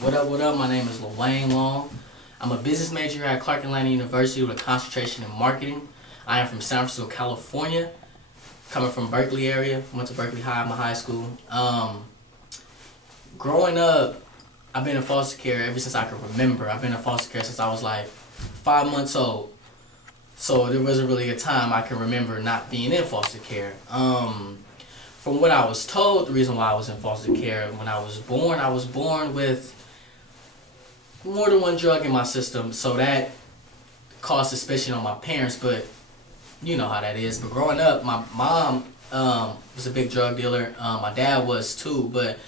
What up? My name is Wayne Long. I'm a business major at Clark Atlanta University with a concentration in marketing. I am from San Francisco, California, coming from Berkeley area. Went to Berkeley High, my high school. Growing up, I've been in foster care ever since I can remember. I've been in foster care since I was like 5 months old. So there wasn't really a time I can remember not being in foster care. From what I was told, the reason why I was in foster care, when I was born with more than one drug in my system, so that caused suspicion on my parents, but you know how that is. But growing up, my mom was a big drug dealer. My dad was too, but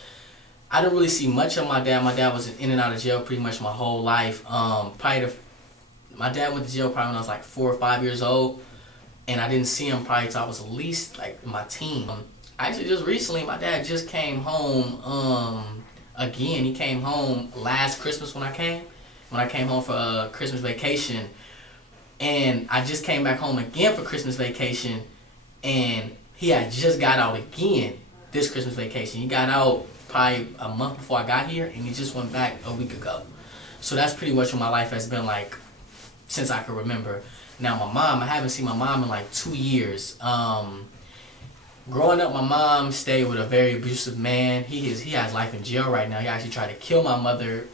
I didn't really see much of my dad. My dad was in and out of jail pretty much my whole life. My dad went to jail probably when I was like 4 or 5 years old, and I didn't see him probably until I was at least like in my teen. Actually, just recently, my dad just came home again. He came home last Christmas when I came home for Christmas vacation, and I just came back home again for Christmas vacation, and he had just got out again this Christmas vacation. He got out probably a month before I got here, and he just went back a week ago. So that's pretty much what my life has been like since I can remember. Now my mom, I haven't seen my mom in like 2 years. Growing up, my mom stayed with a very abusive man. He has life in jail right now. He actually tried to kill my mother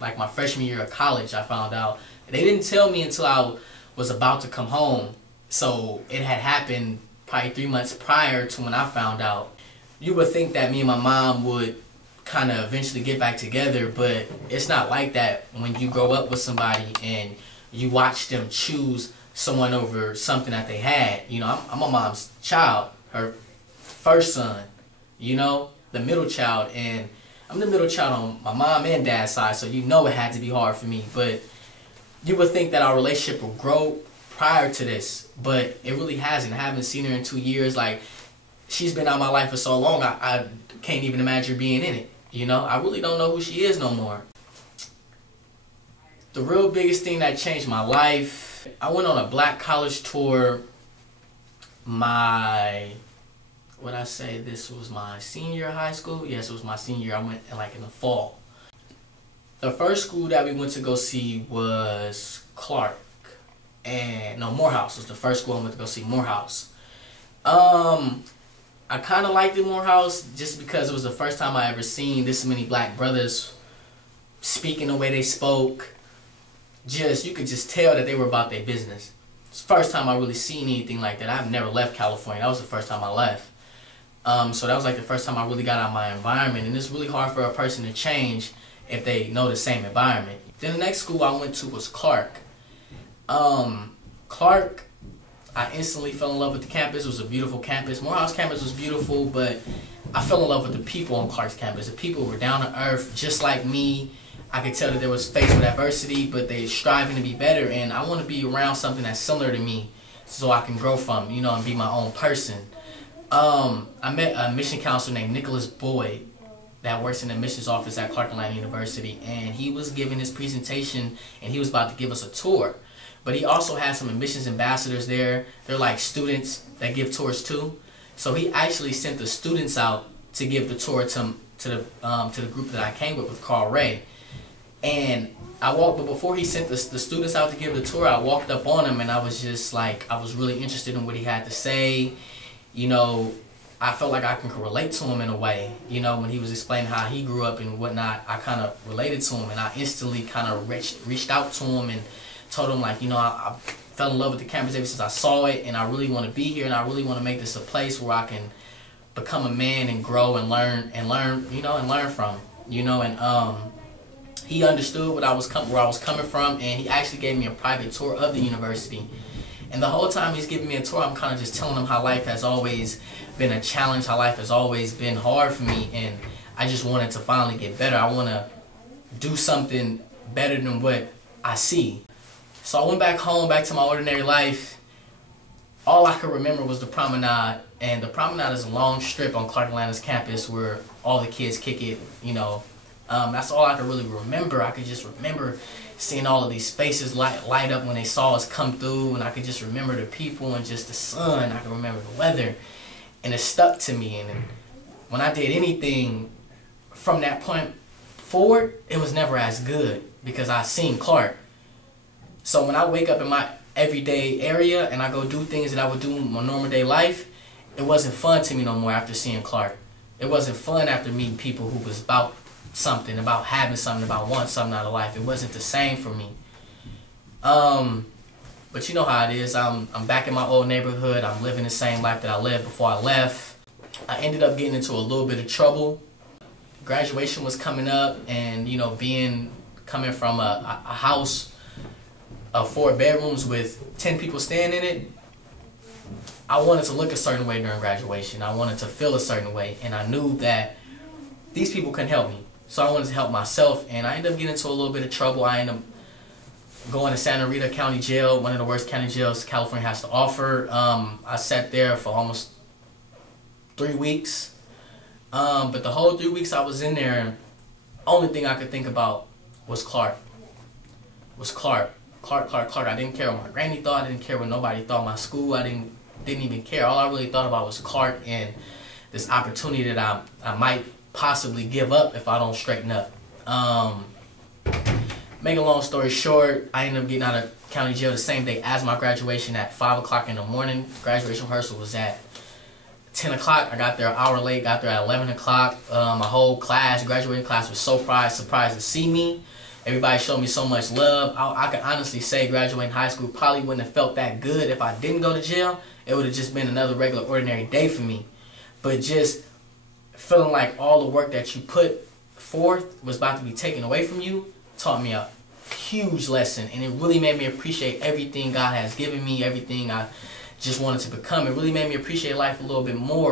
like my freshman year of college, I found out. They didn't tell me until I was about to come home. So it had happened probably 3 months prior to when I found out. You would think that me and my mom would kind of eventually get back together, but it's not like that when you grow up with somebody and you watch them choose someone over something that they had. You know, I'm my mom's child, her first son, you know, the middle child, and I'm the middle child on my mom and dad's side, so you know it had to be hard for me. But you would think that our relationship would grow prior to this, but it really hasn't. I haven't seen her in 2 years. Like, she's been out of my life for so long, I can't even imagine being in it. You know, I really don't know who she is no more. The real biggest thing that changed my life, I went on a black college tour this was my senior year of high school? Yes, it was my senior year. I went like in the fall. The first school that we went to go see was Morehouse was the first school I went to go see, Morehouse. I kind of liked it, Morehouse, just because it was the first time I ever seen this many black brothers speaking the way they spoke. You could just tell that they were about their business. It's the first time I really seen anything like that. I've never left California. That was the first time I left. So that was like the first time I really got out of my environment, and it's really hard for a person to change if they know the same environment. Then the next school I went to was Clark. Clark, I instantly fell in love with the campus. It was a beautiful campus. Morehouse campus was beautiful, but I fell in love with the people on Clark's campus. The people were down to earth, just like me. I could tell that they was faced with adversity, but they striving to be better, and I want to be around something that's similar to me so I can grow from, you know, and be my own person. I met a mission counselor named Nicholas Boyd that works in the admissions office at Clark Atlanta University, and he was giving his presentation, and he was about to give us a tour. But he also had some admissions ambassadors there. They're like students that give tours too. So he actually sent the students out to give the tour to the group that I came with Carl Ray. And but before he sent the students out to give the tour, I walked up on him, and I was just like, I was really interested in what he had to say. You know, I felt like I can relate to him in a way. You know, when he was explaining how he grew up and whatnot, I kind of related to him, and I instantly kind of reached out to him and told him, like, you know, I fell in love with the campus ever since I saw it, and I really want to be here, and I really want to make this a place where I can become a man and grow and learn, you know, and learn from, you know. And he understood where I was coming from, and he actually gave me a private tour of the university. And the whole time he's giving me a tour, I'm kind of just telling him how life has always been a challenge, how life has always been hard for me, and I just wanted to finally get better. I want to do something better than what I see. So I went back home, back to my ordinary life. All I could remember was the promenade, and the promenade is a long strip on Clark Atlanta's campus where all the kids kick it, you know. That's all I could really remember. I could just remember seeing all of these faces light up when they saw us come through, and I could just remember the people and just the sun. I could remember the weather, and it stuck to me. And when I did anything from that point Ford, it was never as good because I seen Clark. So when I wake up in my everyday area and I go do things that I would do in my normal day life, it wasn't fun to me no more after seeing Clark. It wasn't fun after meeting people who was about something, about having something, about wanting something out of life. It wasn't the same for me. But you know how it is. I'm back in my old neighborhood. I'm living the same life that I lived before I left. I ended up getting into a little bit of trouble. Graduation was coming up, and you know, coming from a house of 4 bedrooms with 10 people staying in it, I wanted to look a certain way during graduation. I wanted to feel a certain way, and I knew that these people couldn't help me. So I wanted to help myself, and I ended up getting into a little bit of trouble. I ended up going to Santa Rita County Jail, one of the worst county jails California has to offer. I sat there for almost 3 weeks. But the whole 3 weeks I was in there, only thing I could think about was Clark. Clark. I didn't care what my granny thought. I didn't care what nobody thought. My school, I didn't even care. All I really thought about was Clark and this opportunity that I might possibly give up if I don't straighten up. Make a long story short, I ended up getting out of county jail the same day as my graduation at 5 o'clock in the morning. Graduation rehearsal was at 10 o'clock. I got there an hour late, got there at 11 o'clock. My whole class, graduating class, was so surprised to see me. Everybody showed me so much love. I can honestly say graduating high school probably wouldn't have felt that good if I didn't go to jail. It would have just been another regular, ordinary day for me. But just feeling like all the work that you put forth was about to be taken away from you taught me a huge lesson. And it really made me appreciate everything God has given me, everything I just wanted to become. It really made me appreciate life a little bit more.